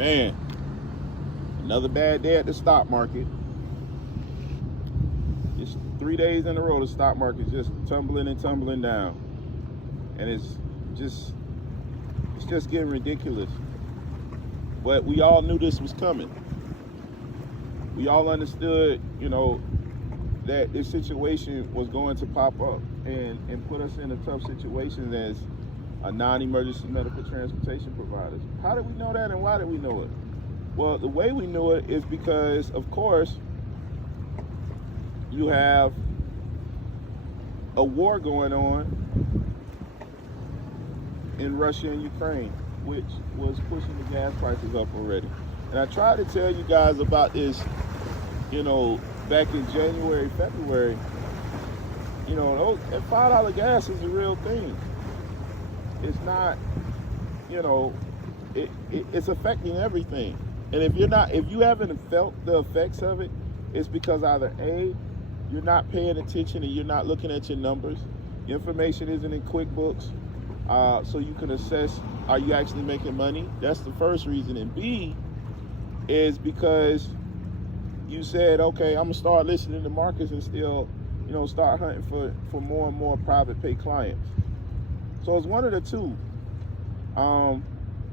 Man, another bad day at the stock market. It's 3 days in a row the stock market's just tumbling and tumbling down. And it's just getting ridiculous. But we all knew this was coming. We all understood, that this situation was going to pop up and put us in a tough situation as a non-emergency medical transportation providers. How did we know that, and why did we know it? Well, the way we knew it is because, of course, you have a war going on in Russia and Ukraine, which was pushing the gas prices up already. And I tried to tell you guys about this, back in January, February. That $5 gas is a real thing. It's not, it's affecting everything. And if you haven't felt the effects of it, it's because either A, you're not paying attention and you're not looking at your numbers. The information isn't in QuickBooks, so you can assess, are you actually making money? That's the first reason. And B is because you said, okay, I'm gonna start listening to markets and still, start hunting for more and more private pay clients. So it's one of the two. And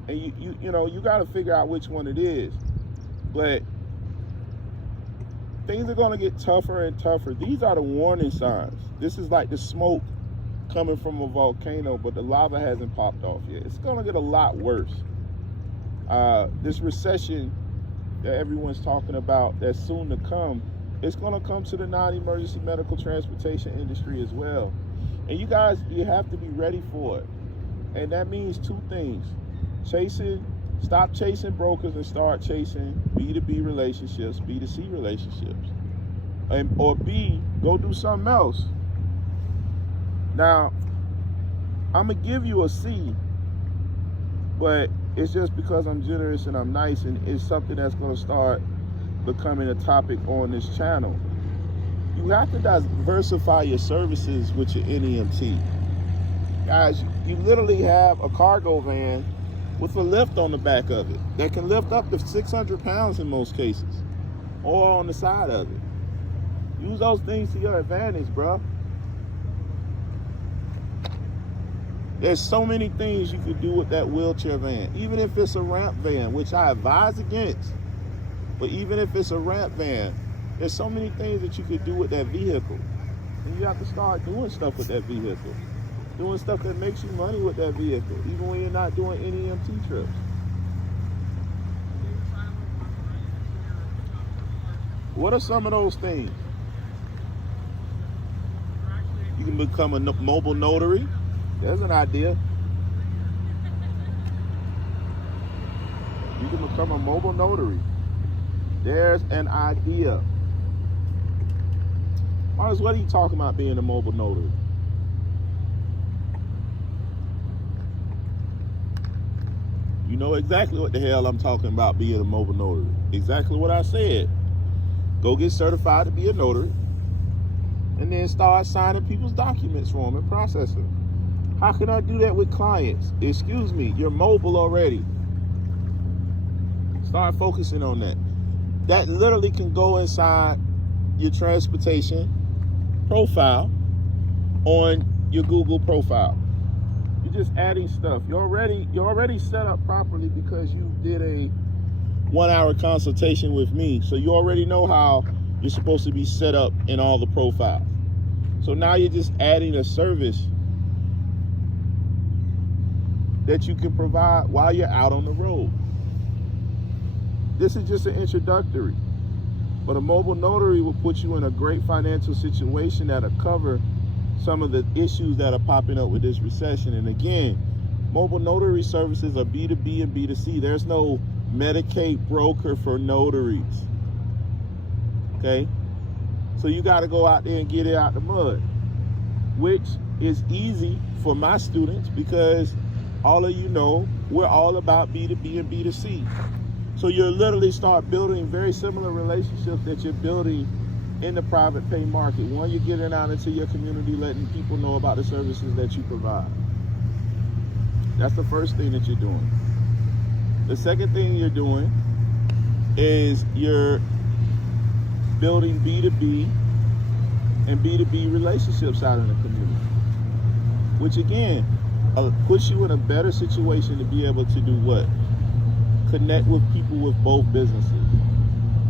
you got to figure out which one it is. But things are going to get tougher and tougher. These are the warning signs. This is like the smoke coming from a volcano, but the lava hasn't popped off yet. It's going to get a lot worse. This recession that everyone's talking about that's soon to come, it's going to come to the non-emergency medical transportation industry as well. And you guys, you have to be ready for it. And that means two things. Stop chasing brokers and start chasing B2B relationships, B2C relationships. Or B, go do something else. Now, I'm going to give you a C, but it's just because I'm generous and I'm nice, and it's something that's going to start becoming a topic on this channel. You have to diversify your services with your NEMT. Guys, you literally have a cargo van with a lift on the back of it that can lift up to 600 pounds in most cases, or on the side of it. Use those things to your advantage, bro. There's so many things you could do with that wheelchair van, even if it's a ramp van, which I advise against. But even if it's a ramp van, there's so many things that you could do with that vehicle. And you have to start doing stuff with that vehicle. Doing stuff that makes you money with that vehicle, even when you're not doing any EMT trips. What are some of those things? You can become a mobile notary. There's an idea. You can become a mobile notary. There's an idea. Marcus, what are you talking about being a mobile notary? You know exactly what the hell I'm talking about being a mobile notary. Exactly what I said. Go get certified to be a notary and then start signing people's documents for them and processing. How can I do that with clients? Excuse me, you're mobile already. Start focusing on that. That literally can go inside your transportation profile on your Google profile. You're just adding stuff. You're already set up properly because you did a 1-hour consultation with me. So you already know how you're supposed to be set up in all the profiles. So now you're just adding a service that you can provide while you're out on the road. This is just an introductory, but a mobile notary will put you in a great financial situation that'll cover some of the issues that are popping up with this recession. And again, mobile notary services are B2B and B2C. There's no Medicaid broker for notaries. Okay? So you got to go out there and get it out the mud, which is easy for my students because all of you know we're all about B2B and B2C. So you'll literally start building very similar relationships that you're building in the private pay market. One, you're getting out into your community, letting people know about the services that you provide. That's the first thing that you're doing. The second thing you're doing is you're building B2B and B2B relationships out in the community, which again puts you in a better situation to be able to do what? Connect with people with both businesses.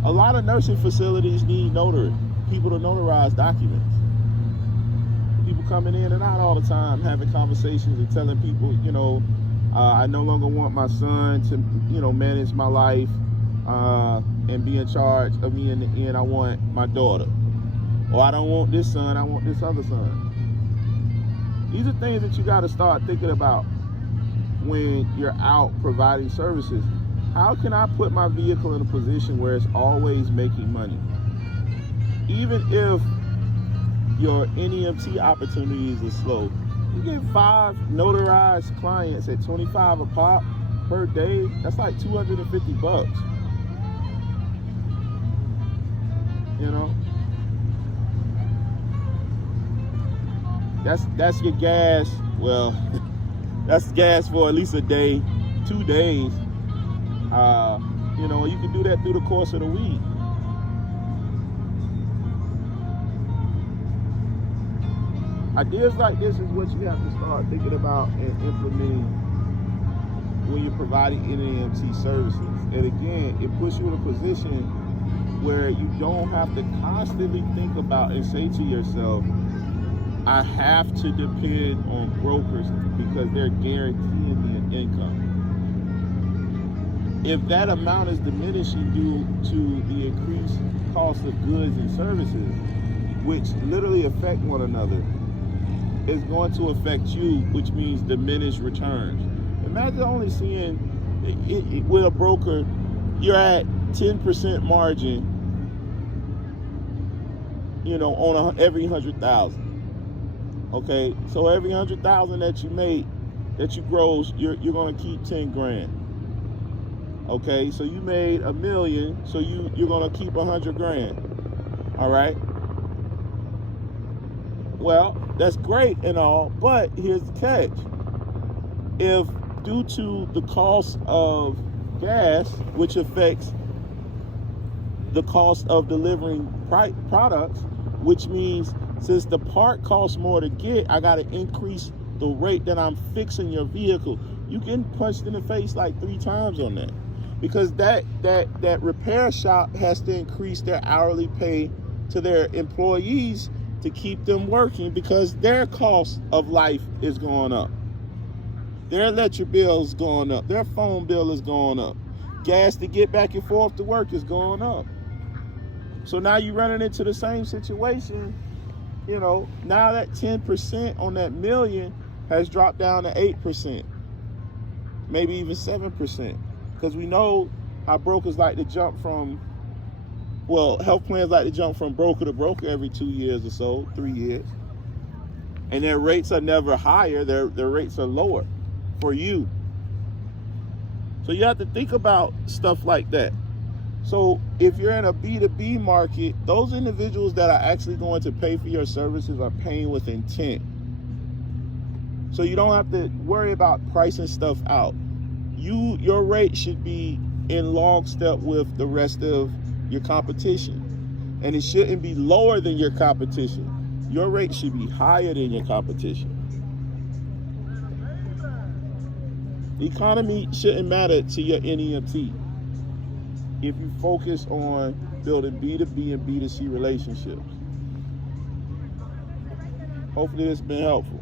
A lot of nursing facilities need people to notarize documents. People coming in and out all the time, having conversations and telling people, I no longer want my son to, manage my life and be in charge of me in the end. I want my daughter. Or I don't want this son, I want this other son. These are things that you got to start thinking about when you're out providing services. How can I put my vehicle in a position where it's always making money? Even if your NEMT opportunities are slow, you get 5 notarized clients at $25 a pop per day. That's like $250. That's your gas. Well, that's gas for at least a day, 2 days. You can do that through the course of the week. Ideas like this is what you have to start thinking about and implementing when you're providing NEMT services. And again, it puts you in a position where you don't have to constantly think about and say to yourself, I have to depend on brokers because they're guaranteeing me an income. If that amount is diminishing due to the increased cost of goods and services, which literally affect one another, it's going to affect you, which means diminished returns. Imagine only seeing with a broker, you're at 10% margin, on every 100,000. Okay, so every 100,000 that you make, that you gross, you're going to keep 10 grand. Okay, so you made $1 million, so you're going to keep 100 grand. All right. Well, that's great and all, but here's the catch. If due to the cost of gas, which affects the cost of delivering products, which means since the part costs more to get, I got to increase the rate that I'm fixing your vehicle. You getting punched in the face like 3 times on that, because that repair shop has to increase their hourly pay to their employees to keep them working, because their cost of life is going up. Their electric bill is going up. Their phone bill is going up. Gas to get back and forth to work is going up. So now you're running into the same situation. Now that 10% on that $1 million has dropped down to 8%, maybe even 7%. Because we know how brokers like to jump from, health plans like to jump from broker to broker every 2 years or so, 3 years. And their rates are never higher, their rates are lower for you. So you have to think about stuff like that. So if you're in a B2B market, those individuals that are actually going to pay for your services are paying with intent. So you don't have to worry about pricing stuff out. Your rate should be in lockstep with the rest of your competition. And it shouldn't be lower than your competition. Your rate should be higher than your competition. The economy shouldn't matter to your NEMT if you focus on building B2B and B2C relationships. Hopefully this has been helpful.